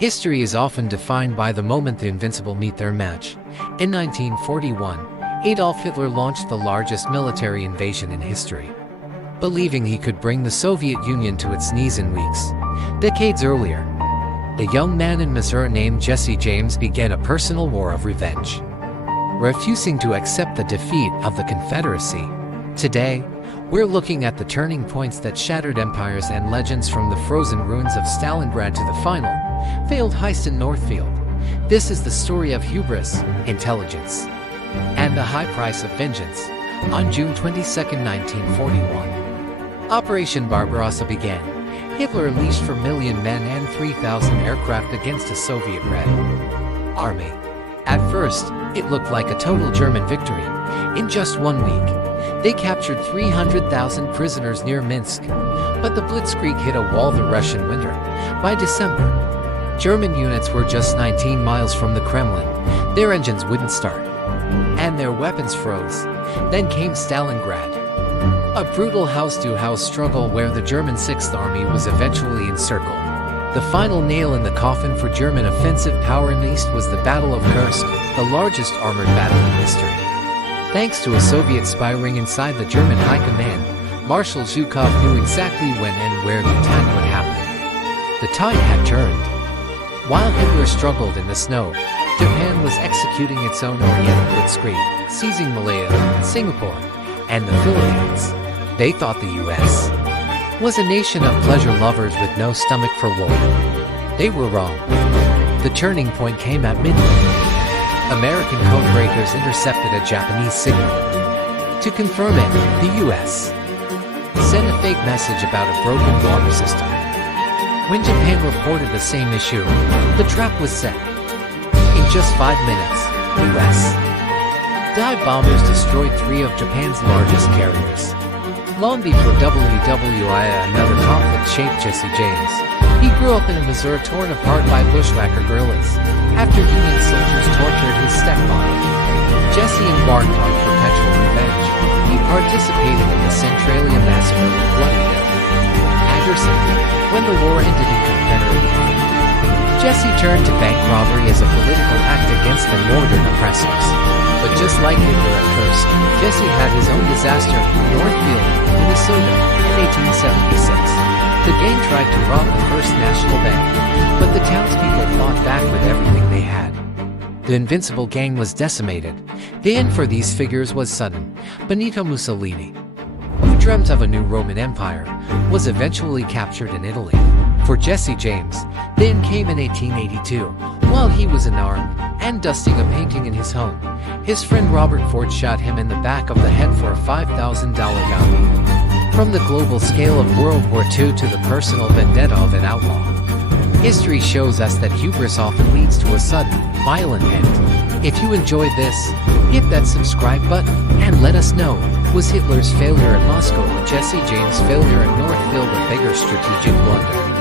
History is often defined by the moment the invincible meet their match. In 1941, Adolf Hitler launched the largest military invasion in history, believing he could bring the Soviet Union to its knees in weeks. Decades earlier, a young man in Missouri named Jesse James began a personal war of revenge, refusing to accept the defeat of the Confederacy. Today, we're looking at the turning points that shattered empires and legends, from the frozen ruins of Stalingrad to the final, failed heist in Northfield. This is the story of hubris, intelligence, and the high price of vengeance. On June 22, 1941, Operation Barbarossa began. Hitler unleashed 4 million men and 3,000 aircraft against a Soviet Red Army. At first, it looked like a total German victory. In just 1 week, they captured 300,000 prisoners near Minsk. But the blitzkrieg hit a wall the Russian winter. By December, German units were just 19 miles from the Kremlin. Their engines wouldn't start, and their weapons froze. Then came Stalingrad, a brutal house-to-house struggle where the German Sixth Army was eventually encircled. The final nail in the coffin for German offensive power in the east was the Battle of Kursk, the largest armored battle in history. Thanks to a Soviet spy ring inside the German high command, Marshal Zhukov knew exactly when and where the attack would happen. The tide had turned. While Hitler struggled in the snow, Japan was executing its own Oriental blitzkrieg, seizing Malaya, Singapore, and the Philippines. They thought the U.S. was a nation of pleasure lovers with no stomach for war. They were wrong. The turning point came at Midway. American codebreakers intercepted a Japanese signal. To confirm it, the U.S. sent a fake message about a broken water system. When Japan reported the same issue, the trap was set. In just 5 minutes, U.S. dive bombers destroyed 3 of Japan's largest carriers. Long before WWII, another conflict shaped Jesse James. He grew up in a Missouri torn apart by bushwhacker guerrillas. After Union soldiers tortured his stepfather, Jesse embarked on perpetual revenge. He participated in the Centralia Massacre with WWII. When the war ended in Confederate defeat, Jesse turned to bank robbery as a political act against the northern oppressors. But just like Hitler at first, Jesse had his own disaster in Northfield, Minnesota, in 1876. The gang tried to rob the First National Bank, but the townspeople fought back with everything they had. The invincible gang was decimated. The end for these figures was sudden. Benito Mussolini, who dreamt of a new Roman Empire, was eventually captured in Italy. For Jesse James, the end came in 1882, while he was unarmed and dusting a painting in his home. His friend Robert Ford shot him in the back of the head for a $5,000 bounty. From the global scale of World War II to the personal vendetta of an outlaw, history shows us that hubris often leads to a sudden, violent end. If you enjoyed this, hit that subscribe button and let us know. Was Hitler's failure at Moscow or Jesse James' failure at Northfield a bigger strategic blunder?